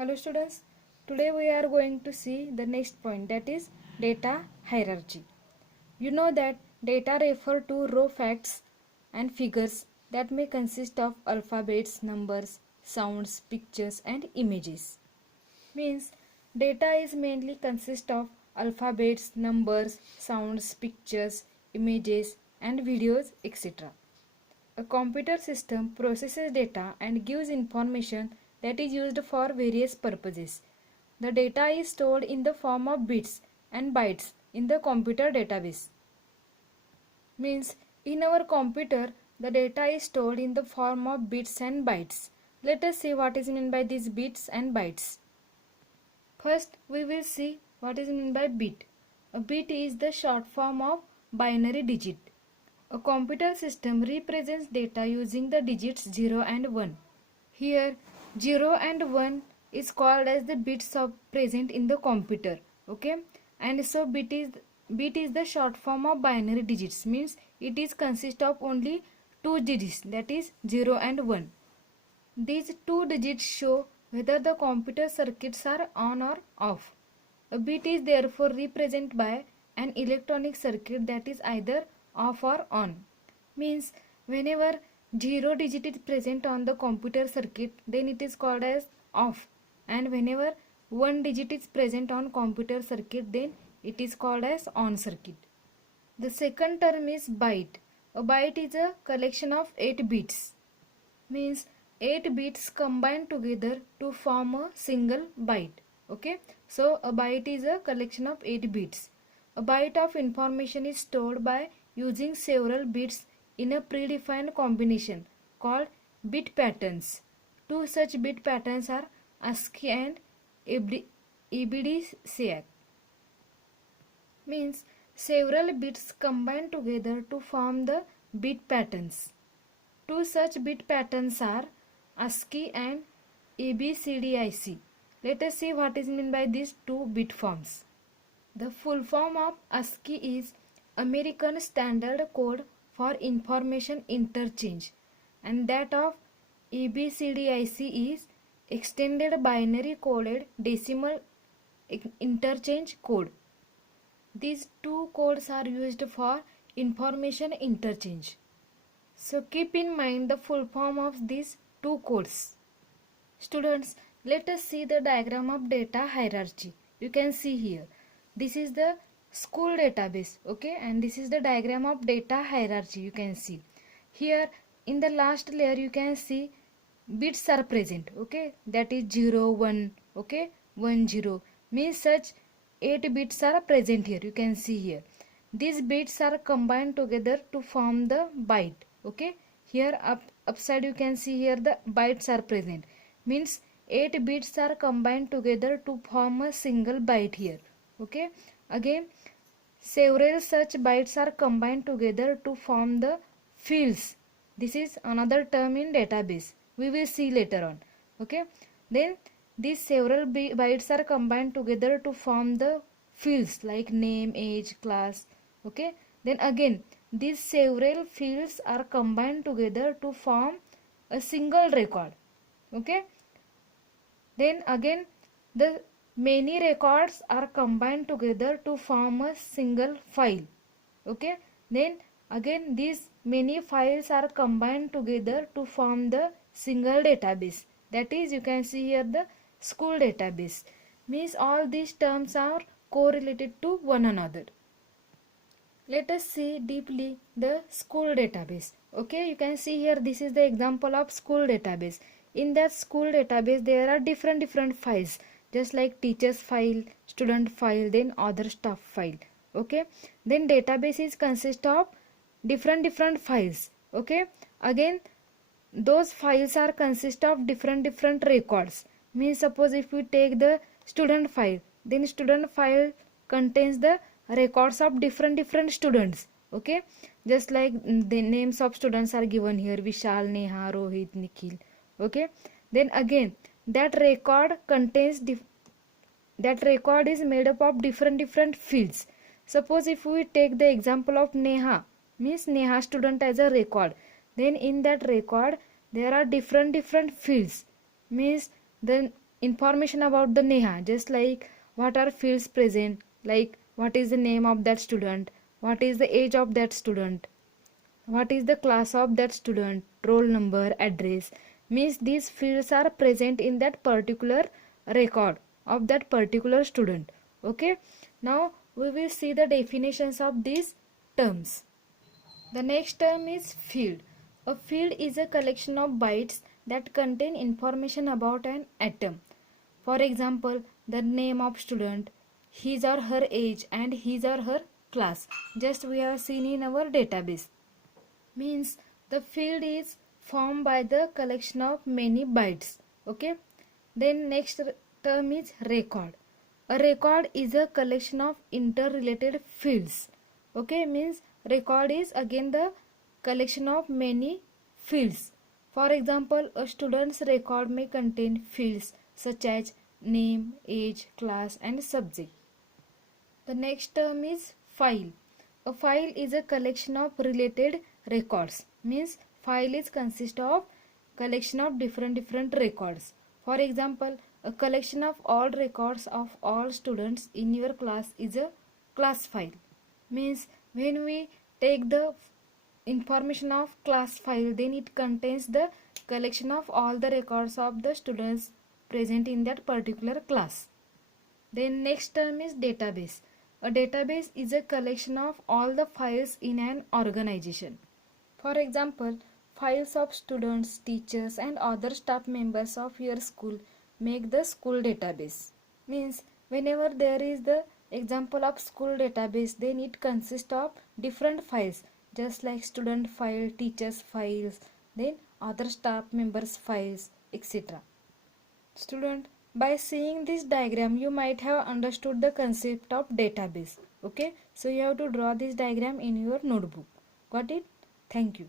Hello students, today we are going to see the next point, that is data hierarchy. You know that data refer to raw facts and figures that may consist of alphabets, numbers, sounds, pictures and images. Means data is mainly consist of alphabets, numbers, sounds, pictures, images and videos, etc. A computer system processes data and gives information that is used for various purposes. The data is stored in the form of bits and bytes in the computer database. Means in our computer the data is stored in the form of bits and bytes. Let us see what is meant by these bits and bytes. First we will see what is meant by bit. A bit is the short form of binary digit. A computer system represents data using the digits 0 and 1. Here 0 and 1 is called as the bits of present in the computer. Okay, and so bit is the short form of binary digits, means it is consist of only two digits, that is 0 and 1. These two digits show whether the computer circuits are on or off. A bit is therefore represented by an electronic circuit that is either off or on. Means whenever 0 digit is present on the computer circuit, then it is called as off, and whenever 1 digit is present on computer circuit, then it is called as on circuit. The second term is byte. A byte is a collection of 8 bits. Means 8 bits combined together to form a single byte. Okay, so a byte is a collection of 8 bits. A byte of information is stored by using several bits in a predefined combination called bit patterns. Two such bit patterns are ASCII and EBCDIC. Means several bits combined together to form the bit patterns. Two such bit patterns are ASCII and EBCDIC. Let us see what is meant by these two bit forms. The full form of ASCII is American Standard Code for Information Interchange, and that of EBCDIC is Extended Binary Coded Decimal Interchange Code. These two codes are used for information interchange. So keep in mind the full form of these two codes. Students, let us see the diagram of data hierarchy. You can see here. This is the school database, okay, and this is the diagram of data hierarchy. You can see here in the last layer you can see bits are present, okay, that is 0 1, okay, 1 0, means such 8 bits are present here. You can see here these bits are combined together to form the byte. Okay, here upside you can see here the bytes are present, means 8 bits are combined together to form a single byte here. Okay, again several such bytes are combined together to form the fields. This is another term in database, we will see later on. Okay, then these several bytes are combined together to form the fields like name, age, class. Okay, then again these several fields are combined together to form a single record. Okay, then again the many records are combined together to form a single file. Okay, then again these many files are combined together to form the single database, that is you can see here the school database. Means all these terms are correlated to one another. Let us see deeply the school database. Okay, you can see here this is the example of school database. In that school database there are different files, just like teachers file, student file, then other staff file. Okay, then database is consist of different files. Okay, again those files are consist of different records. Means suppose if we take the student file, then student file contains the records of different students. Okay, just like the names of students are given here, Vishal, Neha, Rohit, Nikhil. Okay, then again that record contains that record is made up of different fields. Suppose if we take the example of Neha, means Neha student as a record, then in that record there are different fields, means then information about the Neha, just like what are fields present, like what is the name of that student, what is the age of that student, what is the class of that student, roll number, address. Means these fields are present in that particular record of that particular student. Okay, now we will see the definitions of these terms. The next term is field. A field is a collection of bytes that contain information about an atom. For example, the name of student, his or her age, and his or her class. Just we have seen in our database. Means the field is formed by the collection of many bytes. Okay. Then next term is record. A record is a collection of interrelated fields. Okay, means record is again the collection of many fields. For example, a student's record may contain fields such as name, age, class, and subject. The next term is file. A file is a collection of related records. Means file is consist of collection of different records. For example, a collection of all records of all students in your class is a class file. Means when we take the information of class file, then it contains the collection of all the records of the students present in that particular class. Then next term is database. A database is a collection of all the files in an organization. For example, files of students, teachers, and other staff members of your school make the school database. Means whenever there is the example of school database, then it consists of different files, just like student file, teachers files, then other staff members files, etc. Student, by seeing this diagram you might have understood the concept of database. Okay, so you have to draw this diagram in your notebook. Got it? Thank you.